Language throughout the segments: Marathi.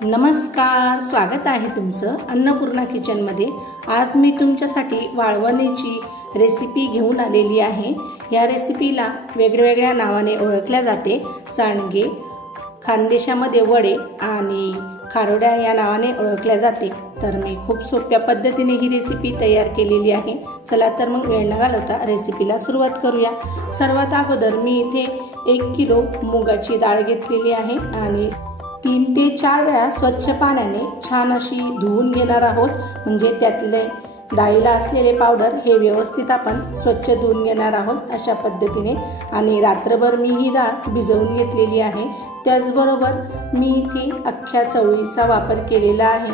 नमस्कार, स्वागत आहे तुमचं अन्नपूर्णा किचनमध्ये। आज मी तुमच्यासाठी वाळवणीची रेसिपी घेऊन आलेली आहे। या रेसिपीला वेगवेगळ्या नावाने ओळखल्या जाते। सांडगे, खानदेशामध्ये वडे आणि खारोड्या या नावाने ओळखल्या जाते। तर मी खूप सोप्या पद्धतीने ही रेसिपी तयार केलेली आहे। चला तर मग वेळ न घालवता रेसिपीला सुरुवात करूया। सर्वात अगोदर मी इथे 1 किलो मुगाची डाळ घेतलेली आहे आणि 3 ते 4 वेळा स्वच्छ पाण्याने छान अशी धुवून घेणार आहोत। म्हणजे त्यातले डाळीला असलेले पावडर हे व्यवस्थित आपण स्वच्छ धुवून घेणार आहोत अशा पद्धतीने। आणि रात्रभर मी ही डाळ भिजवून घेतलेली आहे। त्याचबरोबर मी इथे अख्ख्या चवळीचा वापर केलेला आहे।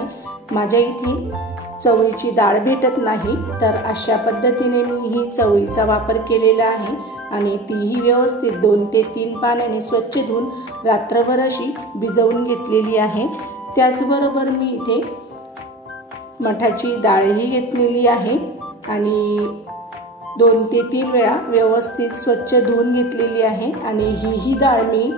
माझ्या इथे चवळीची डाळ भेटत नाही, तर अशा पद्धतीने मी ही चवळीचा वापर केलेला आहे आणि तीही व्यवस्थित 2 ते 3 पाण्याने स्वच्छ धुवून रात्रभर अशी भिजवून घेतलेली आहे। त्याचबरोबर मी इथे मठाची डाळही घेतलेली आहे आणि 2 ते 3 वेळा व्यवस्थित स्वच्छ धुवून घेतलेली आहे आणि ही डाळ मी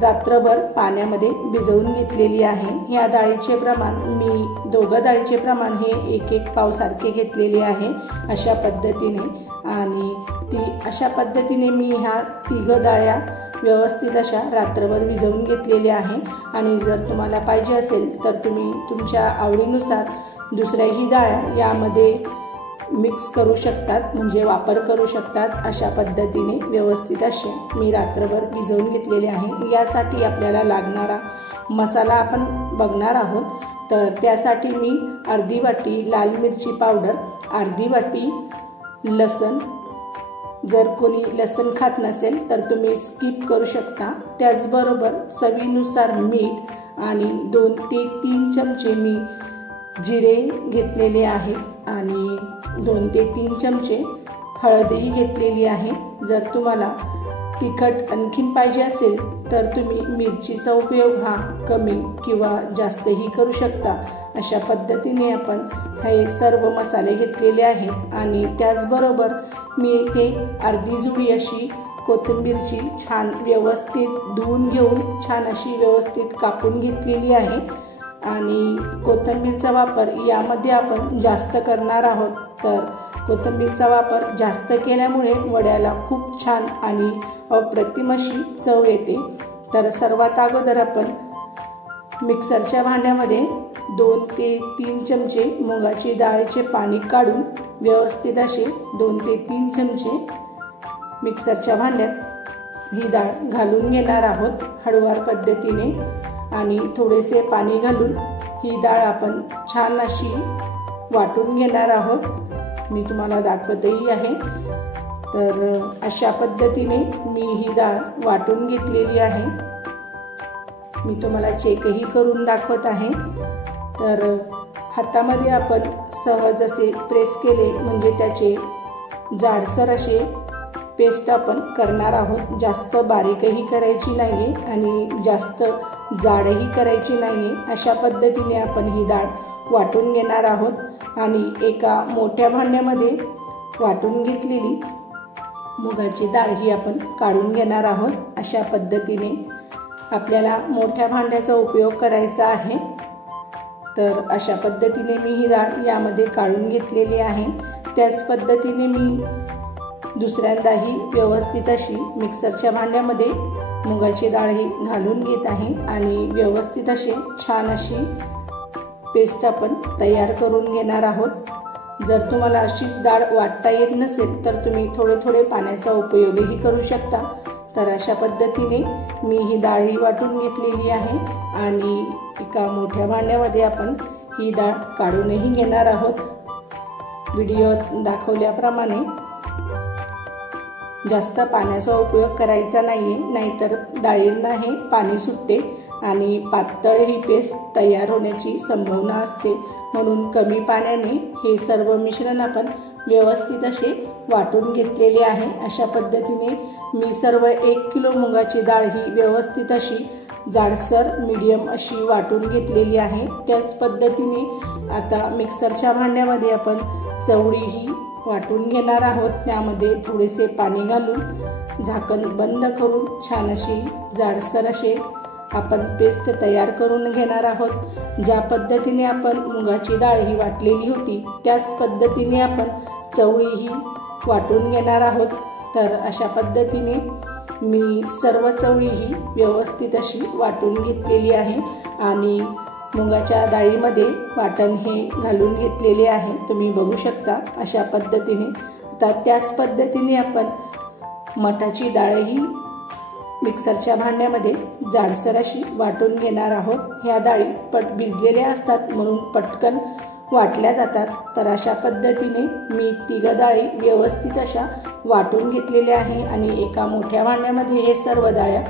रात्रभर पाण्यामध्ये भिजवून घेतलेली आहे। या डाळीचे प्रमाण मी दोघं डाळीचे प्रमाण हे 1-1 पाव सारखे घेतलेले आहे अशा पद्धतीने। आणि अशा पद्धतीने मी ह्या 3 डाळ्या व्यवस्थित अशा रात्रभर भिजवून घेतलेल्या आहे। आणि जर तुम्हाला पाहिजे असेल तर तुम्ही तुमच्या आवडीनुसार दुसऱ्याही डाळ्या यामध्ये मिक्स करू शकतात, म्हणजे वापर करू शकतात। अशा पद्धतीने व्यवस्थित असे मी रात्रभर भिजवून घेतलेले आहे। यासाठी आपल्याला लागणारा मसाला आपण बघणार आहोत। तर त्यासाठी मी अर्धी वाटी लाल मिरची पावडर, अर्धी वाटी लसण, जर कोणी लसण खात नसेल तर तुम्ही स्किप करू शकता। त्याचबरोबर चवीनुसार मीठ आणि 2 ते 3 चमचे मी जिरे घेतलेले आहे आणि 2 ते 3 चमचे हळदही घेतलेली आहे। जर तुम्हाला तिखट आणखीन पाहिजे असेल तर तुम्ही मिरचीचा उपयोग हा कमी किंवा जास्तही करू शकता। अशा पद्धतीने आपण हे सर्व मसाले घेतलेले आहेत। आणि त्याचबरोबर मी इथे अर्धी जुडी अशी कोथिंबीरची छान व्यवस्थित धुवून घेऊन छान अशी व्यवस्थित कापून घेतलेली आहे। आणि कोथिंबीरचा वापर यामध्ये आपण जास्त करणार आहोत, तर कोथिंबीरचा वापर जास्त केल्यामुळे वड्याला खूप छान आणि अप्रतिम अशी चव येते। तर सर्वात अगोदर आपण मिक्सरच्या भांड्यामध्ये 2 ते 3 चमचे मुगाची डाळीचे पाणी काढून व्यवस्थित असे 2 ते 3 चमचे मिक्सरच्या भांड्यात ही डाळ घालून घेणार आहोत हळूवार पद्धतीने। आणि थोडेसे पाणी घालून ही डाळ आपण छान अशी वाटून घेणार आहोत। मी तुम्हाला दाखवतही आहे। तर अशा पद्धतीने मी ही डाळ वाटून घेतलेली आहे। मी तुम्हाला चेकही करून दाखवत आहे। तर हातामध्ये आपण सहज असे प्रेस केले म्हणजे त्याचे जाडसर असे पेस्ट आपण करणार आहोत। जास्त बारीकही करायची नाही आणि जास्त जाडही करायची नाही। अशा पद्धतीने आपण ही डाळ वाटून घेणार आहोत। आणि एका मोठ्या भांड्यामध्ये वाटून घेतलेली मुगाची डाळ ही आपण काढून घेणार आहोत। अशा पद्धतीने आपल्याला मोठ्या भांड्याचा उपयोग करायचा आहे। तर अशा पद्धतीने मी ही डाळ यामध्ये काढून घेतलेली आहे। त्याच पद्धतीने मी दुसऱ्यांदाही व्यवस्थित अशी मिक्सरच्या भांड्यामध्ये मुगाची डाळ ही घालून घेत आहे आणि व्यवस्थित असे छान अशी पेस्ट आपण तयार करून घेणार आहोत। जर तुम्हाला अशीच डाळ वाटता येत नसेल तर तुम्ही थोडे पाण्याचा उपयोगही करू शकता। तर अशा पद्धतीने मी ही डाळ ही वाटून घेतलेली आहे आणि एका मोठ्या भांड्यामध्ये आपण ही डाळ काढूनही घेणार आहोत। व्हिडिओत दाखवल्याप्रमाणे जास्त पाण्याचा उपयोग करायचा नाहीये, नाहीतर डाळींना हे पाणी सुटते आणि पातळ ही पेस्ट तयार होण्याची संभावना असते। म्हणून कमी पाण्याने हे सर्व मिश्रण आपण व्यवस्थित असे वाटून घेतलेले आहे। अशा पद्धतीने मी सर्व 1 किलो मुगाची डाळ ही व्यवस्थित अशी जाडसर मीडियम अशी वाटून घेतलेली आहे। त्याच पद्धतीने आता मिक्सरच्या भांड्यामध्ये आपण चवळी ही वाटून घेणार आहोत। त्यामध्ये थोडेसे पाणी घालून झाकण बंद करून छान अशी जाडसर असे आपण पेस्ट तयार करून घेणार आहोत। ज्या पद्धतीने आपण मुगाची डाळ ही वाटलेली होती त्याच पद्धतीने आपण चवळीही वाटून घेणार आहोत। तर अशा पद्धतीने मी सर्व चवळी ही व्यवस्थित अशी वाटून घेतलेली आहे आणि मुगाच्या डाळीमध्ये वाटण हे घालून घेतलेले आहे, तुम्ही बघू शकता अशा पद्धतीने। आता त्याच पद्धतीने आपण मठाची डाळही मिक्सरच्या भांड्यामध्ये जाडसर अशी वाटून घेणार आहोत। ह्या डाळी भिजलेल्या असतात म्हणून पटकन वाटल्या जातात। तर अशा पद्धतीने मी तिघ डाळी व्यवस्थित अशा वाटून घेतलेल्या आहे आणि एका मोठ्या भांड्यामध्ये हे सर्व डाळ्या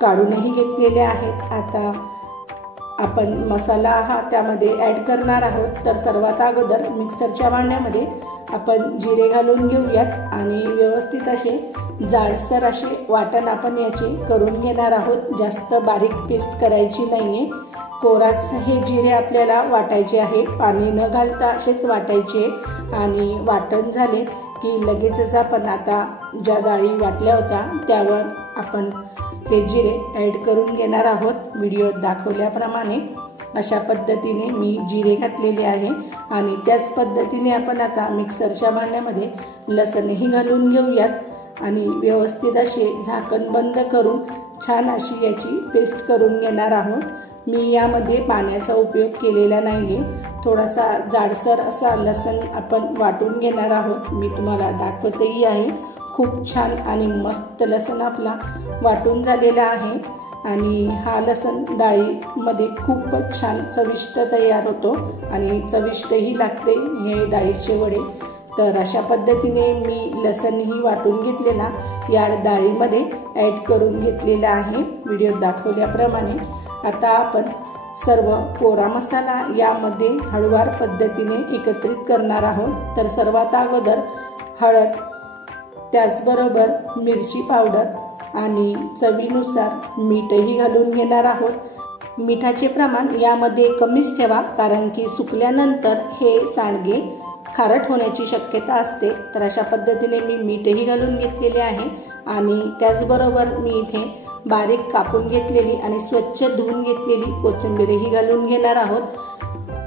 काढूनही घेतलेल्या आहेत। आता आपण मसाला हा त्यामध्ये ॲड करणार आहोत। तर सर्वात अगोदर मिक्सरच्या भांड्यामध्ये आपण जिरे घालून घेऊयात आणि व्यवस्थित असे जाडसर असे वाटण आपण याचे करून घेणार आहोत। जास्त बारीक पेस्ट करायची नाहीये, कोराच हे जिरे आपल्याला वाटायचे आहे, पाणी न घालता असेच वाटायचे। आणि वाटण झाले की लगेचच आपण आता ज्या डाळी वाटल्या होत्या त्यावर आपण हे जिरे ॲड करून घेणार आहोत। व्हिडिओत दाखवल्याप्रमाणे अशा पद्धतीने मी जिरे घातलेले आहे आणि त्याच पद्धतीने आपण आता मिक्सरच्या भांड्यामध्ये लसणही घालून घेऊयात आणि व्यवस्थित असे झाकण बंद करून छान अशी याची पेस्ट करून घेणार आहोत। मी यामध्ये पाण्याचा उपयोग केलेला नाही आहे, थोडासा जाडसर असा लसण आपण वाटून घेणार आहोत। मी तुम्हाला दाखवतही आहे, खूप छान आणि मस्त लसण आपला वाटून झालेला आहे आणि हा लसण डाळीमध्ये खूपच छान चविष्ट तयार होतो आणि चविष्टही लागते हे डाळीचे वडे। तर अशा पद्धतीने मी लसणही वाटून घेतलेला या डाळीमध्ये ॲड करून घेतलेला आहे व्हिडिओत दाखवल्याप्रमाणे। आता आपण सर्व कोरा मसाला यामध्ये हळूवार पद्धतीने एकत्रित करणार आहोत। तर सर्वात अगोदर हळद, त्याचबरोबर मिरची पावडर आणि चवीनुसार मीठही घालून घेणार आहोत। मिठाचे प्रमाण यामध्ये कमीच ठेवा, कारण की सुकल्यानंतर हे सांडगे खारट होण्याची शक्यता असते। तर अशा पद्धतीने मी मीठही घालून घेतलेले आहे आणि त्याचबरोबर मी इथे बारीक कापून घेतलेली आणि स्वच्छ धुवून घेतलेली कोथिंबीरही घालून घेणार आहोत।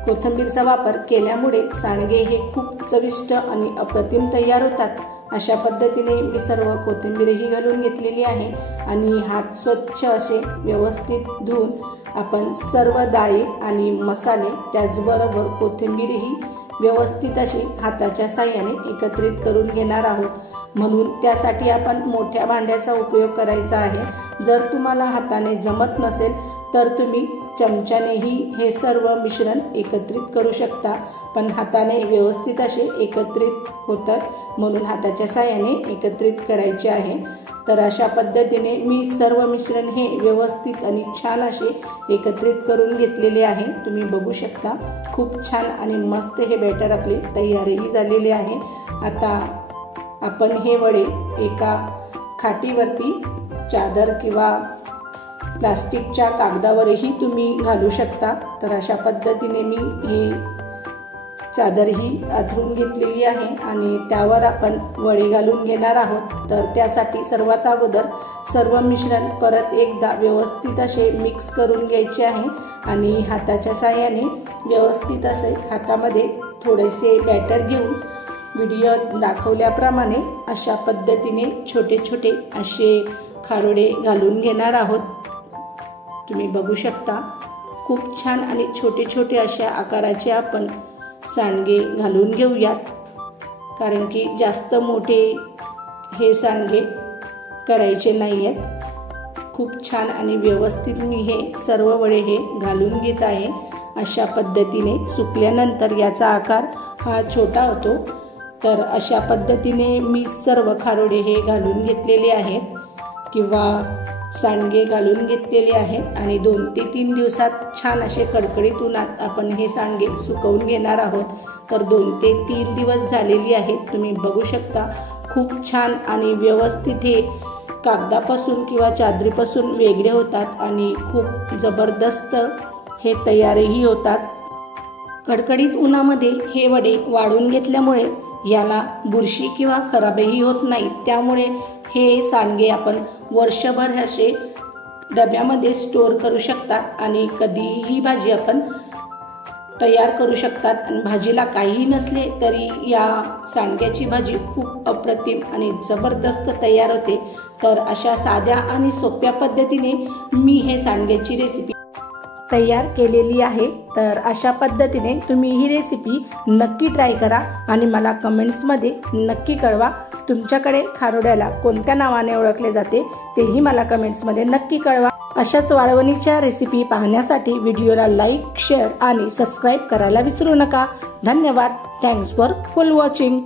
कोथिंबीरचा वापर केल्यामुळे सांडगे हे खूप चविष्ट आणि अप्रतिम तयार होतात। अशा पद्धतीने मी सर्व कोथिंबीरही घालून घेतलेली आहे आणि हात स्वच्छ असे व्यवस्थित धुवून आपण सर्व डाळी आणि मसाले त्याचबरोबर कोथिंबीरही व्यवस्थित असे हाताच्या साहाय्याने एकत्रित करून घेणार आहोत। म्हणून त्यासाठी आपण मोठ्या भांड्याचा उपयोग करायचा आहे। जर तुम्हाला हाताने जमत नसेल तर तुम्ही चमच्यानेही हे सर्व मिश्रण एकत्रित करू शकता, पण हाताने व्यवस्थित असे एकत्रित होतात म्हणून हाताच्या साहाय्याने एकत्रित करायचे आहे। तर अशा पद्धतीने मी सर्व मिश्रण हे व्यवस्थित आणि छान असे एकत्रित करून घेतलेले आहे, तुम्ही बघू शकता। खूप छान आणि मस्त हे बॅटर आपले तयारही झालेले आहे। आता आपण हे वडे एका खाटीवरती चादर किंवा प्लास्टिकच्या कागदावरही तुम्ही घालू शकता। तर अशा पद्धतीने मी हे चादरही अंथरून घेतलेली आहे आणि त्यावर आपण वडे घालून घेणार आहोत। तर त्यासाठी सर्वात अगोदर सर्व मिश्रण परत एकदा व्यवस्थित असे मिक्स करून घ्यायचे आहे आणि हाताच्या साहाय्याने व्यवस्थित असे हातामध्ये थोडेसे बॅटर घेऊन व्हिडिओत दाखवल्याप्रमाणे अशा पद्धतीने छोटे छोटे असे खारोडे घालून घेणार आहोत, तुम्ही बघू शकता। खूप छान आणि छोटे छोटे अशा आकाराचे आपण सांडगे घालून घेऊयात, कारण की जास्त मोठे हे सांडगे करायचे नाही आहेत। खूप छान आणि व्यवस्थित मी हे सर्व वडे हे घालून घेत आहे। अशा पद्धतीने सुकल्यानंतर याचा आकार हा छोटा होतो। तर अशा पद्धतीने मी सर्व खारोडे हे घालून घेतलेले आहेत किंवा सांडगे घालून घेतलेले आहेत आणि 2 ते 3 दिवसात छान असे कडकडीत उन्हात आपण हे सांडगे सुकवून घेणार आहोत। तर 2 ते 3 दिवस झालेली आहेत, तुम्ही बघू शकता। खूप छान आणि व्यवस्थित हे कागदापासून किंवा चादरीपासून वेगळे होतात आणि खूप जबरदस्त हे तयारही होतात। कडकडीत उन्हामध्ये हे वडे वाळून घेतल्यामुळे याला बुरशी किंवा खराबही होत नाही, त्यामुळे हे सांडगे आपण वर्षभर असे डब्यामध्ये स्टोअर करू शकतात आणि कधीही ही भाजी आपण तयार करू शकतात। आणि भाजीला काहीही नसले तरी या सांडग्याची भाजी खूप अप्रतिम आणि जबरदस्त तयार होते। तर अशा साध्या आणि सोप्या पद्धतीने मी हे सांडग्याची रेसिपी तयार केलेली आहे। तर अशा पद्धतीने तुम्ही ही रेसिपी नक्की ट्राय करा आणि मला कमेंट्समध्ये नक्की कळवा। तुमच्याकडे खारोड्याला कोणत्या नावाने ओळखले जाते तेही मला कमेंट्समध्ये नक्की कळवा। अशाच वाळवणीच्या रेसिपी पाहण्यासाठी व्हिडिओला लाईक, शेअर आणि सबस्क्राईब करायला विसरू नका। धन्यवाद। Thanks for full watching.